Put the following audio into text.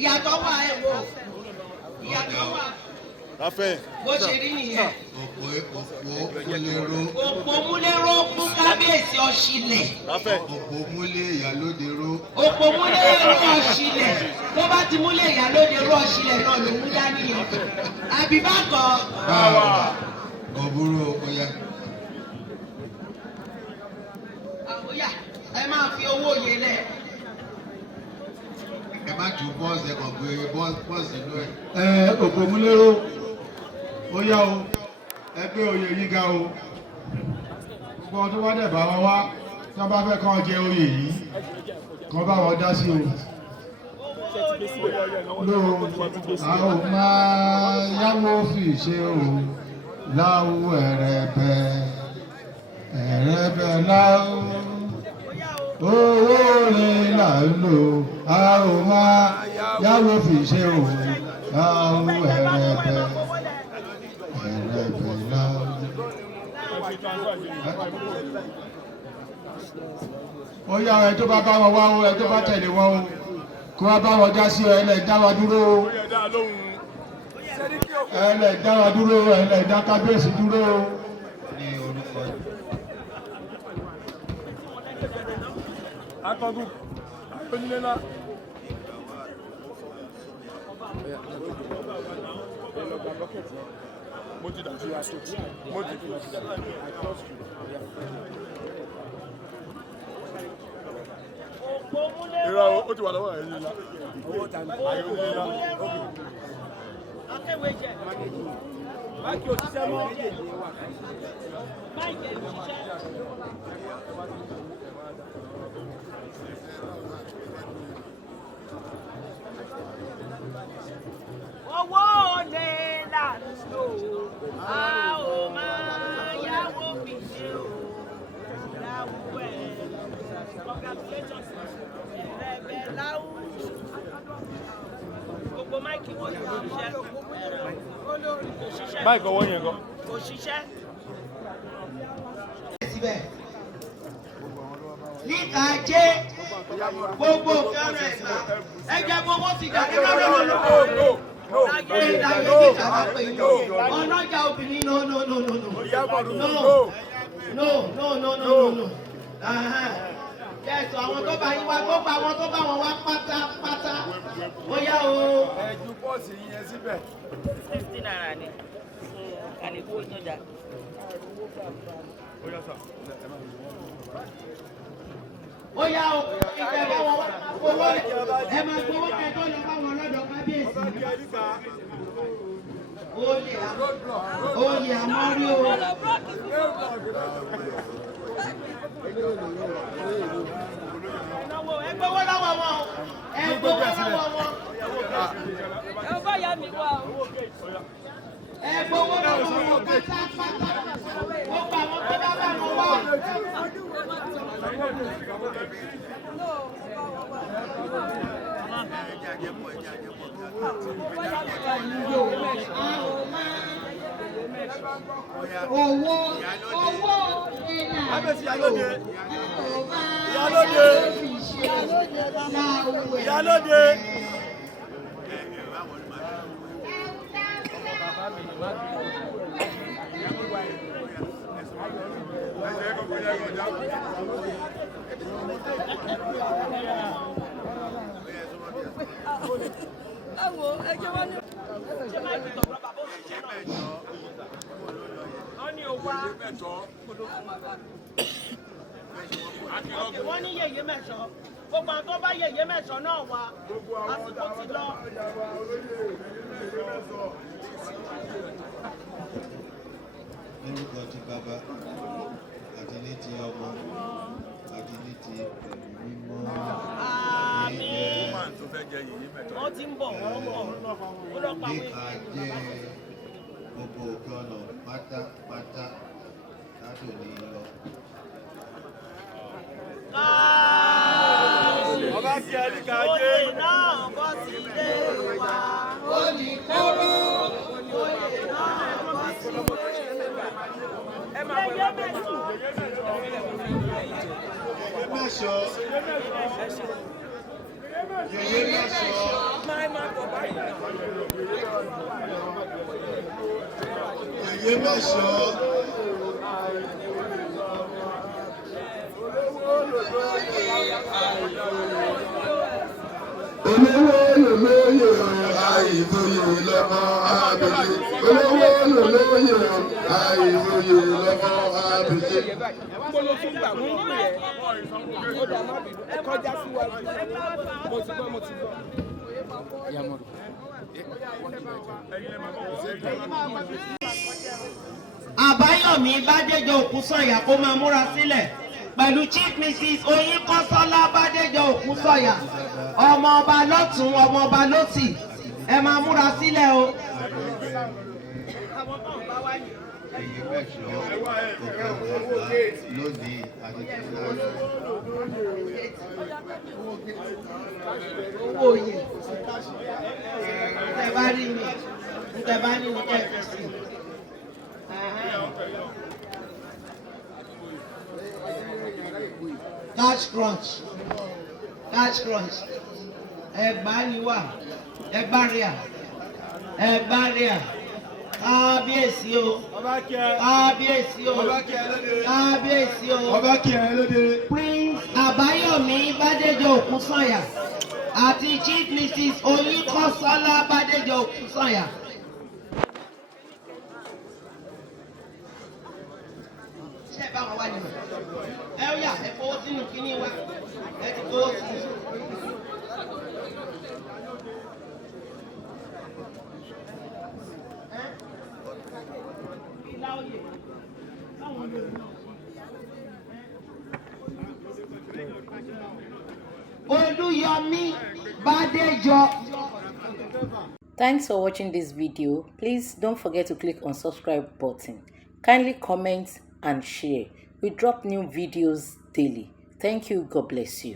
Ìyàtọ̀ wà ẹ̀ wò. Ìyàtọ̀ wà. Bó ṣe rí nìyẹn. Opomulero fún kábíyèsí ọ̀ṣìlẹ̀. Opomulé ìyálódéró. Opomulero ọ̀ṣìlẹ̀. Tó bá ti múlé ìyálódéró ọ̀ṣìlẹ̀ náà ló mú dání yẹn. Àbí bákan. Báwa. Òbúrò Oya. Àwòyà ẹ máa fi owó yẹn lẹ̀. Ẹ má ju bọ́ọ̀sì ẹ̀kọ́ gbé bọ́ọ̀sì inú ẹ̀. Opomulero Oya o ẹgbẹ́ oyè yìí ga o gbogbo tó wá dẹ̀ bá wa wá tí wọ́n bá fẹ́ kàn jẹ oyè yìí kan bá wọn dá sí o. Lo a ò máa yáwó fi ṣe o láwù ẹ̀rẹ̀bẹ̀ láwù owó rẹ̀ là ń lò a ò máa yáwó fi ṣe o láwù ẹ̀rẹ̀bẹ̀ láwù. Ó yá ẹ tó bá bá wọn wá o ẹ tó bá tẹ̀lé wọn o kó wá bá wọn já sí ẹ lẹ̀ dá wa dúró o ẹ lẹ̀ dá wa dúró ẹ lẹ̀ dá kábíyèsí dúró o. Akọgun onílé ńlá. Mo ti dà sí aṣọ. Mo ti. Ìrọ̀ ó ti wà lọ́wọ́ ẹ̀yìn ńlá. Ayé onílé ńlá. Akéwé jẹ. Máàkì òṣìṣẹ́ mọ́. Máìkì òṣìṣẹ́. Owó olè là ń lò, a ò máa yáwó fi ṣe o. Láwùwẹ̀, congratulations, ẹ̀rẹ̀bẹ̀ láwù. Gbogbo máìkì wọ́n ti ṣiṣẹ́. Kò ṣiṣẹ́. Máìkì ọwọ́ yẹn gan. Kò ṣiṣẹ́. Nígbà jẹ́ gbogbo kẹrẹ ìgbà ẹjẹ gbogbo ti dà ní lọ́wọ́. Láyé kíkà wá pé ọlọ́jà obìnrin no. Yẹ́sọ̀ àwọn tó bá yín wá tó bá wọn tó bá wọn wá pátápátá. Ó yá o. Ẹ̀jú pọ́ọ̀sì yẹn síbẹ̀. 16 naira ni. Àlékún ìtọ́jà. Ó yá o, ìfẹ́ bá wọn owó ẹ máa gbowó kẹtọ́ lọ bá wọn lọ́dọ̀ kábíyèsí. Oyè àmọ́rí o. Ẹ gbowó lọ́wọ́ wọn. Ẹ gbowó lọ́wọ́ wọn. Ẹ bá yá mi wá o. Ẹ gbowó lọ́wọ́ wọn pátápátá. Ó pa àwọn tó bá bá wọn wá. Owó Ìyálóde. wo ẹjẹ wọn ní. ṣé máa ń tọrọ bàbá òṣìṣẹ́ náà. wọ́n ní owó wọ́n ní yèyé mẹ́sàn-án gbogbo àwọn tó bá yèyé mẹ́sàn-án náà wá àsìkò ti lọ. lórúkọ ti bàbá àti ní ti ọmọ àti ní ti ẹ̀mí mímọ́. àmín. wọ́n ti ń bọ̀ wọ́n ń bọ̀ ó lọ pa ní àwọn ká jẹ́ gbogbo òkè ọ̀nà pátápátá látòní lọ. Ọba kí ẹni ká oyè jẹ́. náà bọ́ sí ilé wa. ó ní kóró oyè náà bọ́ sí ilé wa. Yèyé mẹ́sàn-án. Yèyé mẹ́sàn-án. Olówó lòlóyè àìmọye lọ́mọ àbèjì. Olówó lòlóyè àìmọye lọ́mọ àbèjì. Gbolo fún gbà mú ìlú yẹn. Ó dá má bìí. Ẹ kọjá síwájú. Mo ti gbọ́. Àbáyọ̀mí Bádéjọ Òkúsọ̀yà kó máa múra sílẹ̀ pẹ̀lú Chief Mrs. Oyinkanṣọ́lá Bádéjọ Òkúsọ̀yà ọmọ ọba lọ́tún ọmọ ọba lọ́sì ẹ máa múra sílẹ̀ o. èyí mẹ́sàn-án òkè ọ̀nà Ẹ̀gbá lónìí àti ti láyọ̀. owó oyè ntẹ bá rí mi ntẹ bá ní mi kẹfì sí. Cash crunch Ẹ̀gbá ni wà Ẹ̀gbá rìà kábíyèsí o kábíyèsí o kábíyèsí o. Ọba kí ẹ lóde. Prince Àbáyọ̀mí Bádéjọ Òkúsọ̀yà àti Chief Mrs. Oyinkanṣọ́lá Bádéjọ Òkúsọ̀yà. ṣé ẹ bá wọn wá nínú ẹ ó yà ẹ fowó sínú kínní wa ẹ ti fowó sínú. Olúyọmí Bádéjọ. Thanks for watching this video. Please don't forget to click on subscribe button. Kindly comment and share. We drop new videos daily. Thank you. God bless you.